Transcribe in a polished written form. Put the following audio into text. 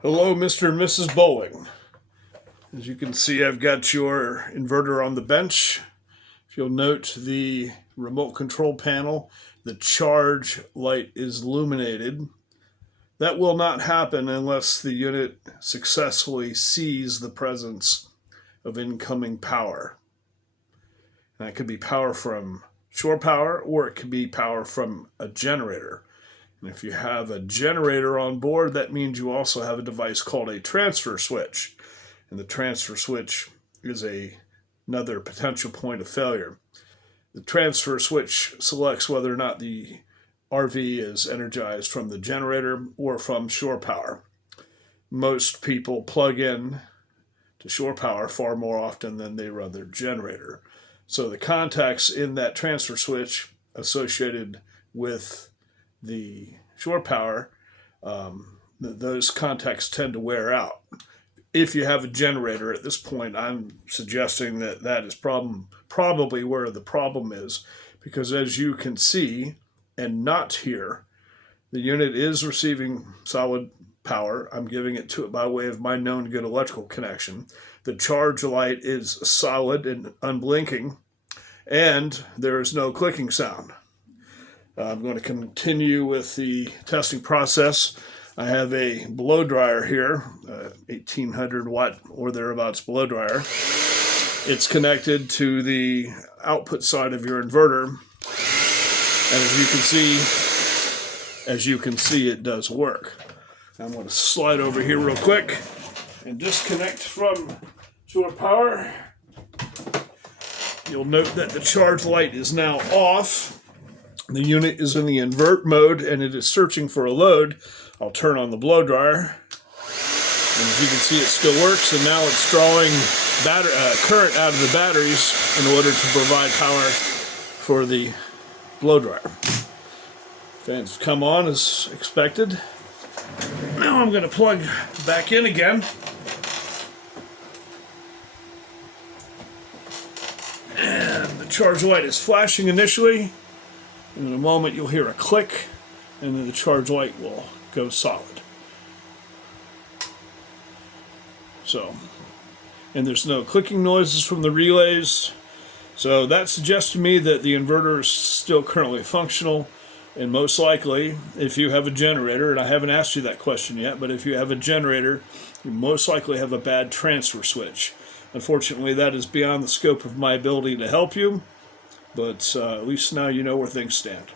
Hello, Mr. and Mrs. Bowling. As you can see, I've got your inverter on the bench. If you'll note the remote control panel, the charge light is illuminated. That will not happen unless the unit successfully sees the presence of incoming power. And that could be power from shore power, or it could be power from a generator. And if you have a generator on board, that means you also have a device called a transfer switch. And the transfer switch is another potential point of failure. The transfer switch selects whether or not the RV is energized from the generator or from shore power. Most people plug in to shore power far more often than they run their generator. So the contacts in that transfer switch associated with the shore power, those contacts tend to wear out. If you have a generator at this point, I'm suggesting that that is probably where the problem is, because as you can see and not hear, the unit is receiving solid power. I'm giving it to it by way of my known good electrical connection. The charge light is solid and unblinking, and there is no clicking sound. I'm going to continue with the testing process. I have a blow dryer here, 1800 watt or thereabouts blow dryer. It's connected to the output side of your inverter, and as you can see, it does work. I'm going to slide over here real quick and disconnect from shore power. You'll note that the charge light is now off. The unit is in the invert mode and it is searching for a load. I'll turn on the blow dryer. And as you can see, it still works, and now it's drawing current out of the batteries in order to provide power for the blow dryer. Fans come on as expected. Now I'm going to plug back in again. And the charge light is flashing initially. In a moment you'll hear a click, and then the charge light will go solid. And there's no clicking noises from the relays. So that suggests to me that the inverter is still currently functional, and most likely, if you have a generator, and I haven't asked you that question yet, but if you have a generator, you most likely have a bad transfer switch. Unfortunately, that is beyond the scope of my ability to help you. But at least now you know where things stand.